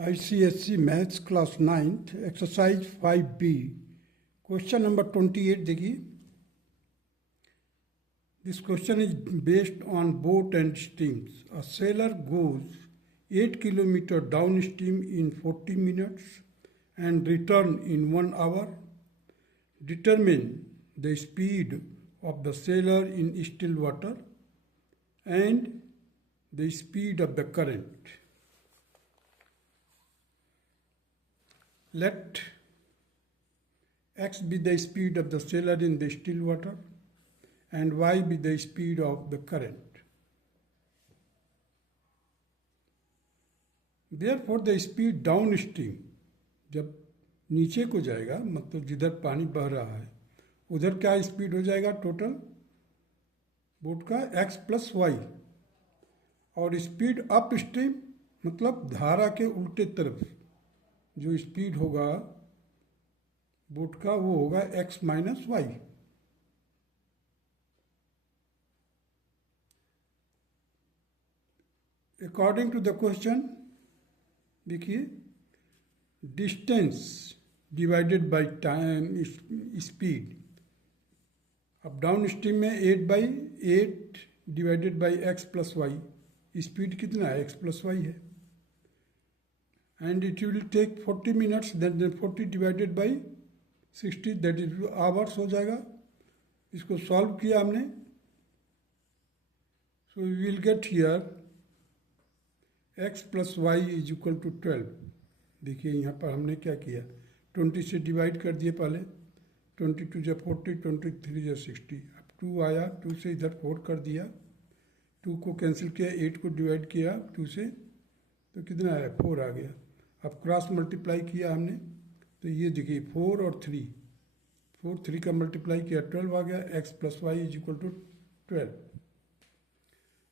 ICSC Maths Class 9th Exercise 5B Question number 28 देखिए. This question is based on boat and streams. A sailor goes 8 kilometers downstream in 40 minutes and return in 1 hour. Determine the speed of the sailor in still water and the speed of the current. Let x be the speed of the sailor in the still water and y be the speed of the current. Therefore, the speed downstream, जब नीचे को जाएगा मतलब जिधर पानी बह रहा है उधर क्या स्पीड हो जाएगा टोटल बोट का x प्लस वाई, और स्पीड अप स्ट्रीम मतलब धारा के उल्टे तरफ जो स्पीड होगा बोट का वो होगा x minus y. According to the question देखिए, distance divided by time speed. अब डाउन स्ट्रीम में 8/8 divided by x plus y, speed कितना है x प्लस वाई है. And it will take 40 minutes, then 40 divided by 60, that is hours हो जाएगा. इसको solve किया हमने, so we will get here x plus y is equal to 12. देखिए यहाँ पर हमने क्या किया, 20 से डिवाइड कर दिए पहले, 22 जा 40, 23 जा 60, अब 2 आया, 2 से इधर 4 कर दिया, 2 को कैंसिल किया, 8 को डिवाइड किया 2 से, तो कितना आया 4 आ गया. अब क्रॉस मल्टीप्लाई किया हमने तो ये देखिए 4 और 3, 4 3 का मल्टीप्लाई किया 12 आ गया. x plus Y is equal to 12.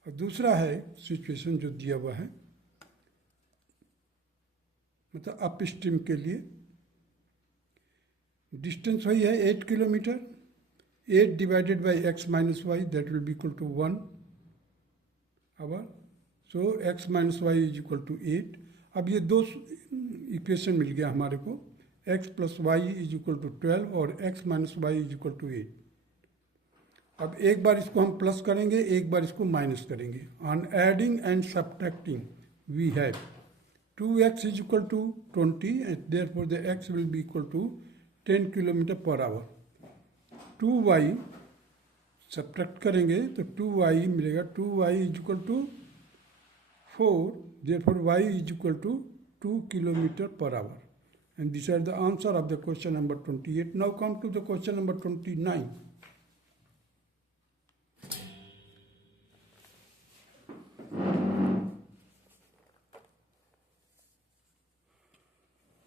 और दूसरा है सिचुएशन जो दिया हुआ है मतलब अप स्ट्रीम के लिए, डिस्टेंस वही है 8 kilometre, 8 divided by x minus y that will be equal to 1 hour. So x minus y is equal to 8. अब ये दो इक्वेशन मिल गया हमारे को, x plus Y is equal to 12 और x minus y is equal to 8. अब एक बार इसको हम प्लस करेंगे, एक बार इसको माइनस करेंगे. On adding and subtracting we have 2x is equal to 20 and therefore the x will be equal to 10 kilometre per hour. 2y subtract करेंगे तो 2y मिलेगा, 2y is equal to 4, therefore y is equal to 2 kilometer per hour. And these are the answer of the question number 28. Now come to the question number 29.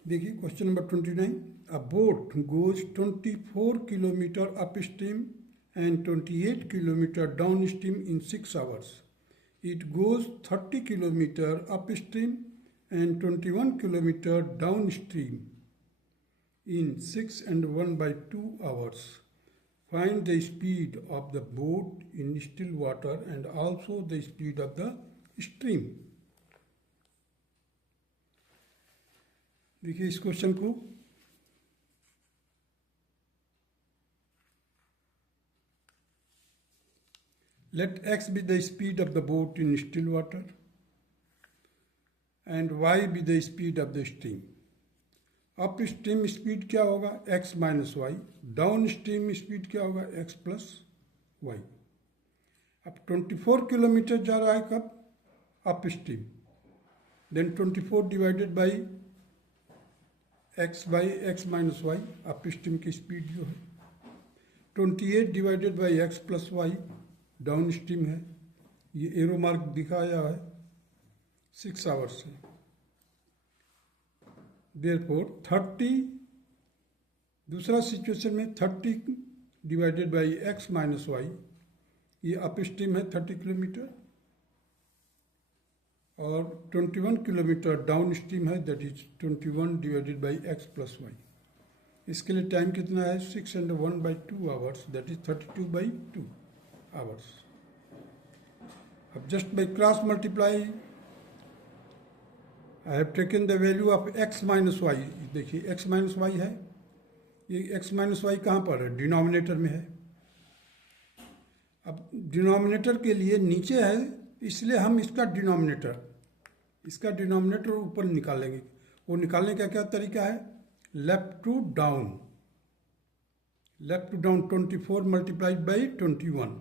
देखिए question number 29. A boat goes 24 kilometer upstream and 28 kilometer downstream in 6 hours. It goes 30 kilometer upstream and 21 kilometer downstream in 6 and 1/2 hours. Find the speed of the boat in still water and also the speed of the stream. देखिए इस question को, let x be the speed of the boat in still water and y be the speed of the stream. Up stream speed क्या होगा x minus y, down stream speed क्या होगा x plus Y. अब 24 kilometre जा रहा है कब up stream, then 24 divided by x minus y, up stream की स्पीड जो है. 28 divided by x plus y down stream है, ये एरो मार्क दिखाया है 6 आवर्स से. देयरफॉर 30, दूसरा सिचुएशन में 30 divided by x minus y, ये अप स्ट्रीम है 30 किलोमीटर, और 21 किलोमीटर डाउन स्ट्रीम है that is 21 divided by x plus y. इसके लिए टाइम कितना है 6 and 1/2 hours that is 32/2 hours. अब just by cross multiply I have taken the value of x minus y. देखिए x minus y है, ये x minus Y कहाँ पर है? डिनोमिनेटर में है. अब डिनोमिनेटर के लिए नीचे है, इसलिए हम इसका डिनोमिनेटर ऊपर निकालेंगे. वो निकालने का क्या तरीका है? Left to down. 24 multiplied by 21.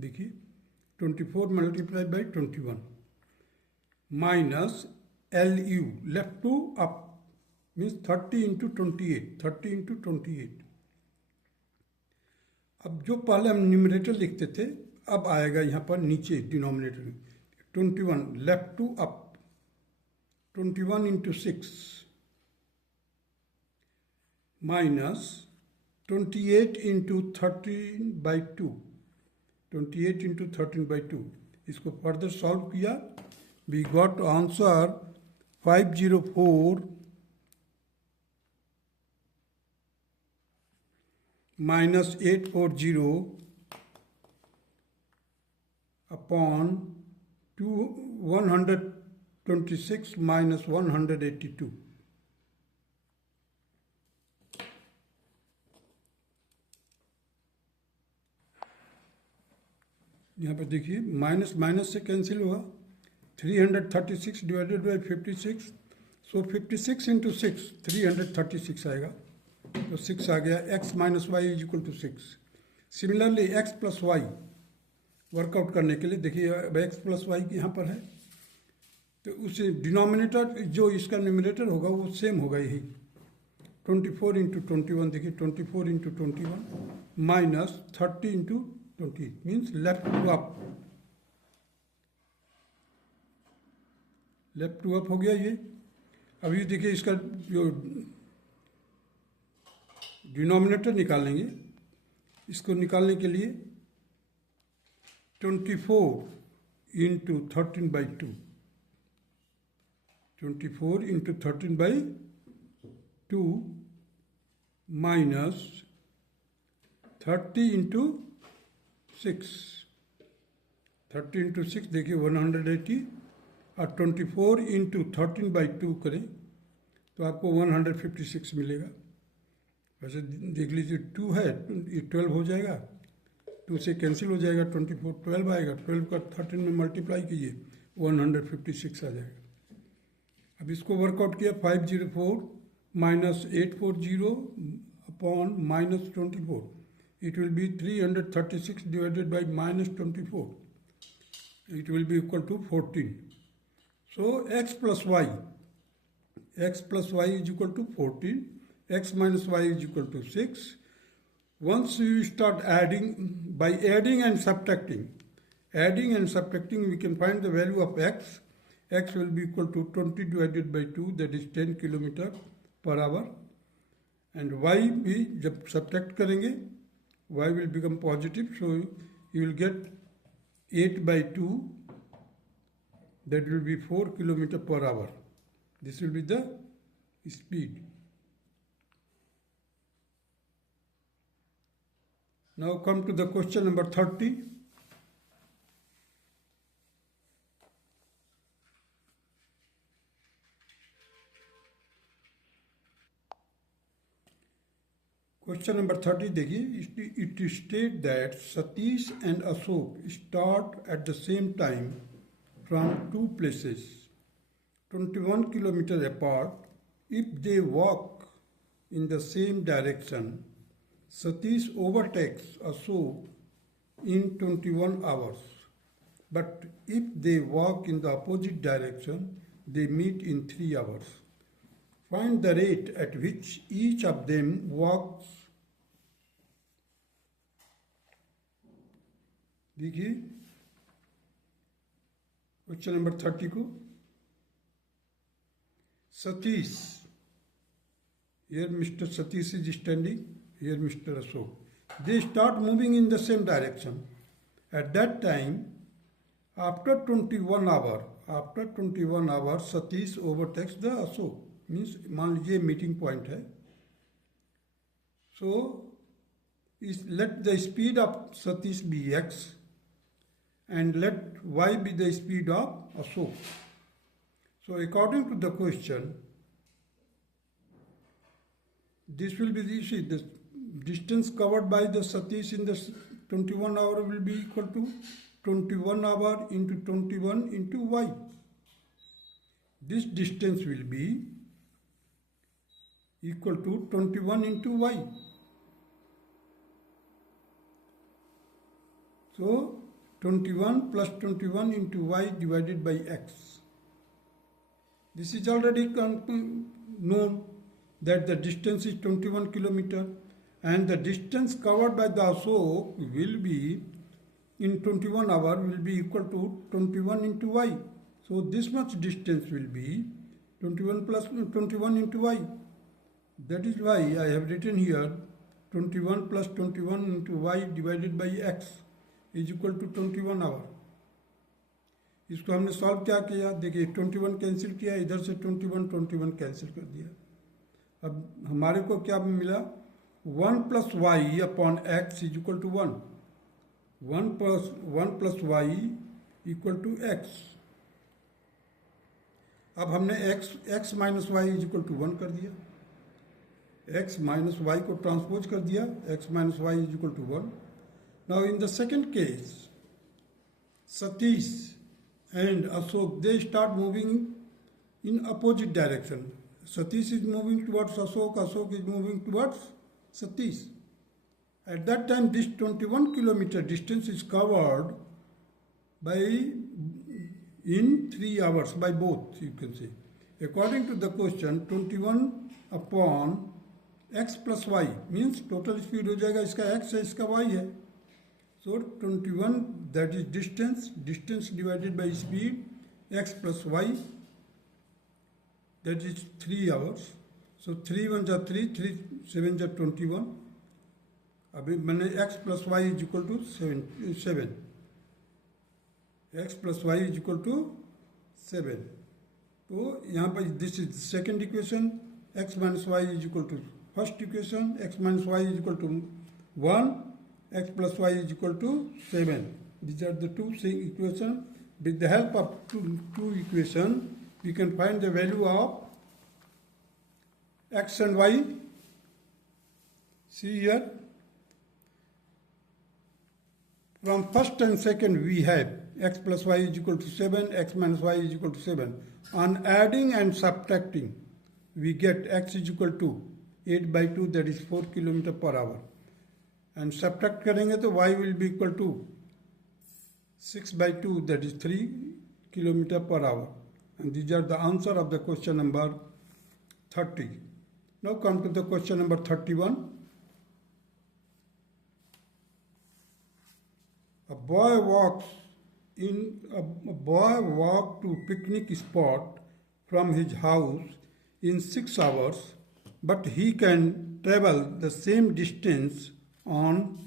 देखिए 24 multiplied by 21 minus LU left to up means 30 into 28. अब जो पहले हम न्यूमरेटर लिखते थे, अब आएगा यहाँ पर नीचे denominator 21 left to up 21 into 6 minus 28 into 13 by 2. 28 into 13 by 2. इसको फर्दर सॉल्व किया, we got answer 504 minus 840 upon 126 minus 182. यहाँ पर देखिए माइनस माइनस से कैंसिल हुआ. 336 डिवाइडेड बाई 56, सो 56 इंटू 6 336 आएगा. तो 6 आ गया. x minus y is equal to 6. Similarly x plus y work out करने के लिए देखिए अब x प्लस वाई यहाँ पर है, तो उसे डिनोमिनेटर जो इसका न्यूमरेटर होगा वो सेम होगा यही 24 इंटू 21. देखिए 24 into 21 minus 30 into 20 means left to up हो गया ये. अभी देखिए इसका जो डिनोमिनेटर निकालेंगे, इसको निकालने के लिए 24 into 13 by 2. 24 into 13 by 2 minus 30 into 6. 30 into 6 देखिए 180 और 24 इंटू 13 बाई 2 करें तो आपको 156 मिलेगा. वैसे देख लीजिए 2 है, ये 12 हो जाएगा, 2 से कैंसिल हो जाएगा, 24 12 आएगा, 12 का 13 में मल्टीप्लाई कीजिए 156 आ जाएगा. अब इसको वर्कआउट किया 504 minus 840 upon minus 24. It will be 336 divided by minus 24. It will be equal to 14. So x plus y is equal to 14. X minus y is equal to 6. Once you start adding, by adding and subtracting, we can find the value of x. X will be equal to 20 divided by 2, that is 10 km per hour. And y भी जब subtract करेंगे, y will become positive, so you will get 8 by 2, that will be 4 km per hour. This will be the speed. Now come to the question number 30. Question number 30 देखिए, it states that Satish and Ashok start at the same time from two places 21 km apart. If they walk in the same direction, Satish overtakes Ashok in 21 hours. But if they walk in the opposite direction, they meet in 3 hours. Find the rate at which each of them walks. देखिए question number 30 को. Satish, here Mr. Satish is standing, here Mr. Ashok. They start moving in the same direction. At that time, after 21 hours, Satish overtakes the Ashok. Means मान लीजिए meeting point है. So let the speed of Satish be x and let y be the speed of Ashok. So according to the question, this will be the distance covered by the Satish in the 21 hour will be equal to 21 hour into 21 into y. This distance will be equal to 21 into y. So 21 plus 21 into y divided by x. This is already known that the distance is 21 kilometer and the distance covered by the Ashok will be in 21 hour will be equal to 21 into y. So this much distance will be 21 plus 21 into y. That is why I have written here 21 plus 21 into y divided by x is equal to 21 hour. इसको हमने solve क्या किया, देखिए 21 cancel किया, इधर से 21 cancel कर दिया. अब हमारे को क्या मिला, 1 plus y upon x is equal to 1. 1 plus y equal to x. अब हमने x minus y is equal to 1 कर दिया. x माइनस वाई को ट्रांसपोज कर दिया, x minus y is equal to 1. Now in the second case, Satish and Ashok, they start moving in opposite direction. Satish is moving towards Ashok, Ashok is moving towards Satish. At that time, this 21 kilometer distance is covered by in 3 hours by both, you can say. According to the question, 21 upon x plus y means total speed हो जाएगा, इसका x है, इसका y है. So 21, that is distance divided by speed, x plus y, that is 3 hours. So 3 1 जा 3, 3 7 जा 21. अभी मैंने x plus y is equal to 7. x plus y is equal to 7. तो यहाँ पर this is second equation, x minus y is equal to first equation, x minus y is equal to 1. X plus y is equal to 7. These are the two equations. With the help of two equations, we can find the value of x and y. See here. From first and second, we have x plus y is equal to 7, x minus y is equal to 7. On adding and subtracting, we get x is equal to 8 by 2, that is 4 km per hour. And subtract करेंगे तो y will be equal to 6 by 2, that is 3 km per hour. And these are the answer of the question number 30. Now come to the question number 31. A boy walked to picnic spot from his house in 6 hours, but he can travel the same distance on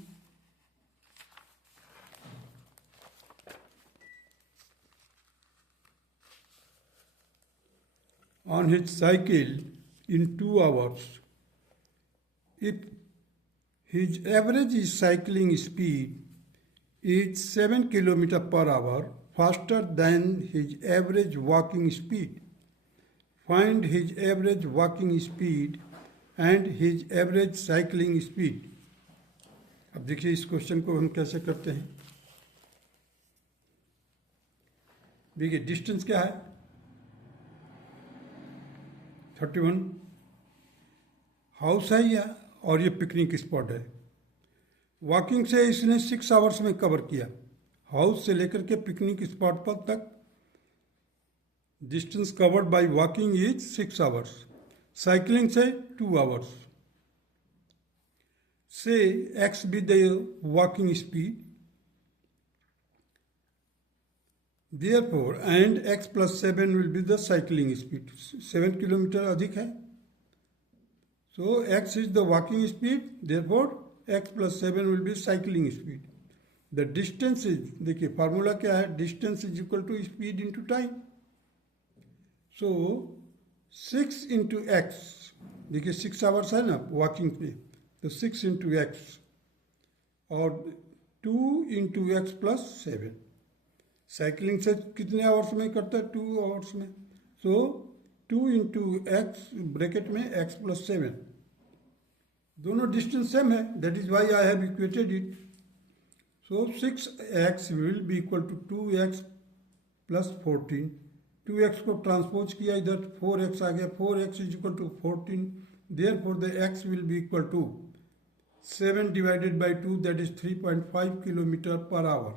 his cycle in 2 hours. If his average cycling speed is 7 km per hour, faster than his average walking speed. Find his average walking speed and his average cycling speed. अब देखिए इस question को हम कैसे करते हैं. देखिए distance क्या है, 31. हाउस है यह और ये पिकनिक स्पॉट है. वॉकिंग से इसने 6 आवर्स में कवर किया. हाउस से लेकर के पिकनिक स्पॉट पर तक distance covered by walking is 6 hours. Cycling से 2 hours. Say x be the walking speed. Therefore, and x plus 7 will be the cycling speed. 7 km अधिक है. So x is the walking speed. Therefore, x plus 7 will be cycling speed. The distance is, देखिए formula क्या है, distance is equal to speed into time. So 6 into x, देखिए 6 hours है ना walking पे, तो 6 into x और 2 into x plus 7. Cycling से कितने आवर्स में करता है, 2 आवर्स में. सो 2 इंटू एक्स ब्रैकेट में x प्लस 7, दोनों डिस्टेंस सेम है, that is why I have equated it. So 6x will be equal to 2x plus 14. 2x को ट्रांसपोज किया इधर, 4x आ गया, 4x is equal to 14. Therefore the x will be equal to 7 divided by 2, that is 3.5 kilometer per hour.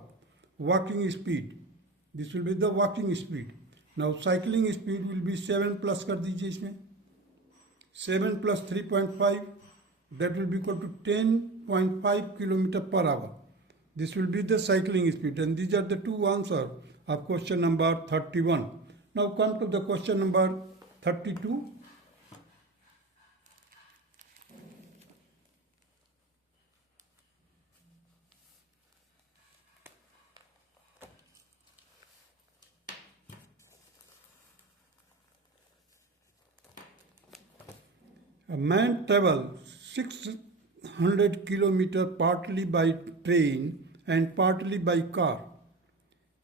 Walking speed, this will be the walking speed. Now cycling speed will be 7 plus कर दीजिए इसमें, 7 plus 3.5, that will be equal to 10.5 kilometer per hour. This will be the cycling speed, and these are the two answers of question number 31. Now come to the question number 32. A man travels 600 kilometers partly by train and partly by car.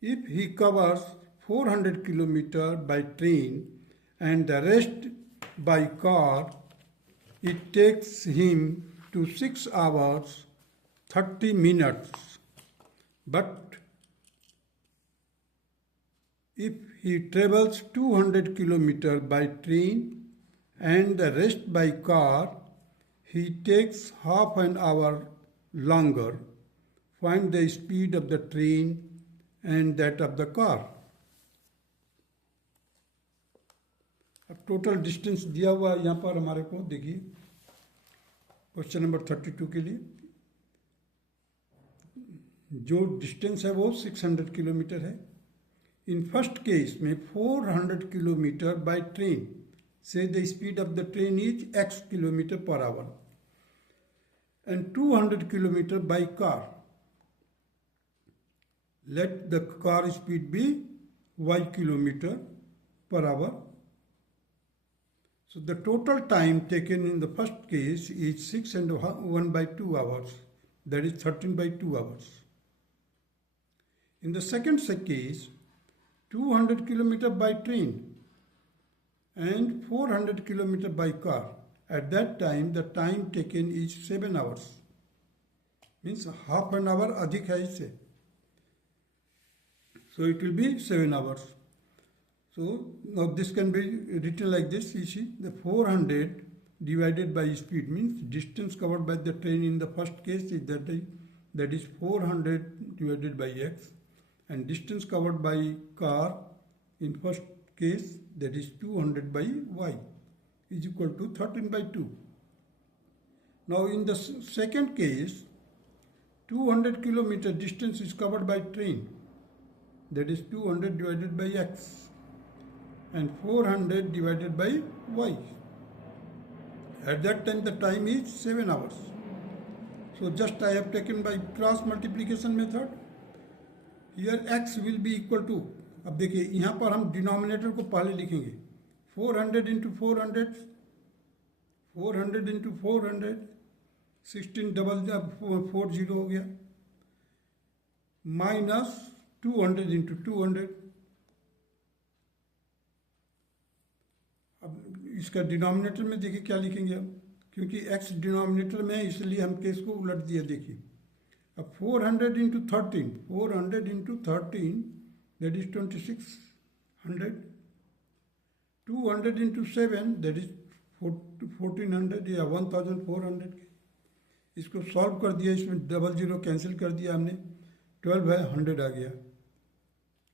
If he covers 400 kilometers by train and the rest by car, it takes him to 6 hours 30 minutes. But if he travels 200 kilometers by train and the rest by car, he takes half an hour longer. Find the speed of the train and that of the car. अब total distance दिया हुआ है यहाँ पर हमारे को, देखिए question number 32 के लिए जो डिस्टेंस है वो 600 किलोमीटर है. इन फर्स्ट केस में 400 kilometre by train, say the speed of the train is x kilometer per hour, and 200 kilometer by car. Let the car speed be y kilometer per hour. So the total time taken in the first case is 6 and 1 by 2 hours, that is 13 by 2 hours. In the second case, 200 kilometer by train and 400 kilometer by car. At that time, the time taken is 7 hours. Means half an hour अधिक है इससे. So it will be 7 hours. So now this can be written like this. You see, the 400 divided by speed means distance covered by the train in the first case is that is 400 divided by x, and distance covered by car in first case, that is 200 by y, is equal to 13 by 2. Now in the second case, 200 kilometer distance is covered by train, that is 200 divided by x, and 400 divided by y. At that time the time is 7 hours. So just I have taken by cross multiplication method. Here x will be equal to, अब देखिए यहाँ पर हम denominator को पहले लिखेंगे, 400 into 400, 400 into 400, 16 double 40 हो गया, माइनस 200 इंटू 200. अब इसका डिनोमिनेटर में देखिए क्या लिखेंगे अब, क्योंकि x डिनोमिनेटर में है इसलिए हम केस को उलट दिया. देखिए अब 400 into 13, 400 into 13, that is 2600, 200 into 7, that is 1400 या 1400. इसको सॉल्व कर दिया, इसमें डबल जीरो कैंसिल कर दिया हमने, 12 है 100 आ गया.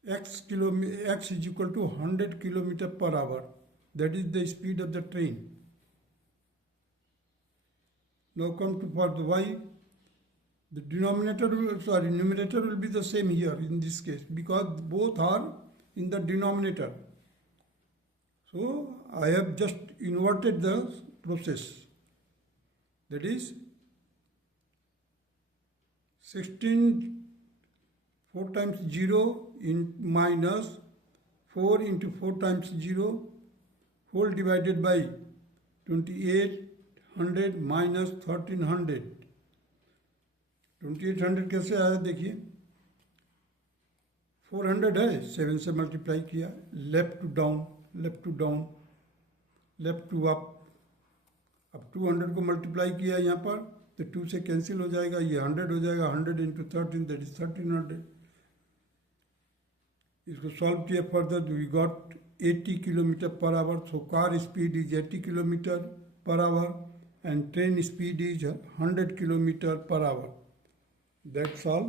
x is equal to 100 kilometer per hour, that is the speed of the train. Now come to for the y. The numerator will be the same here in this case because both are in the denominator. So I have just inverted the process. That is 16 4 times 0 in minus 4 into 4 times 0 whole divided by 2800 minus 1300. 2800 कैसे आया देखिए, 400 है, 7 से multiply किया, left to down, left to down, left to up. अब 200 को multiply किया यहाँ पर तो 2 से कैंसिल हो जाएगा, ये 100 हो जाएगा, 100 इंटू 13 दैट इज 1300। इसको सॉल्व किया further, we got 80 kilometre per hour. So car speed is 80 kilometre per hour and train speed is 100 kilometer per hour. That's all.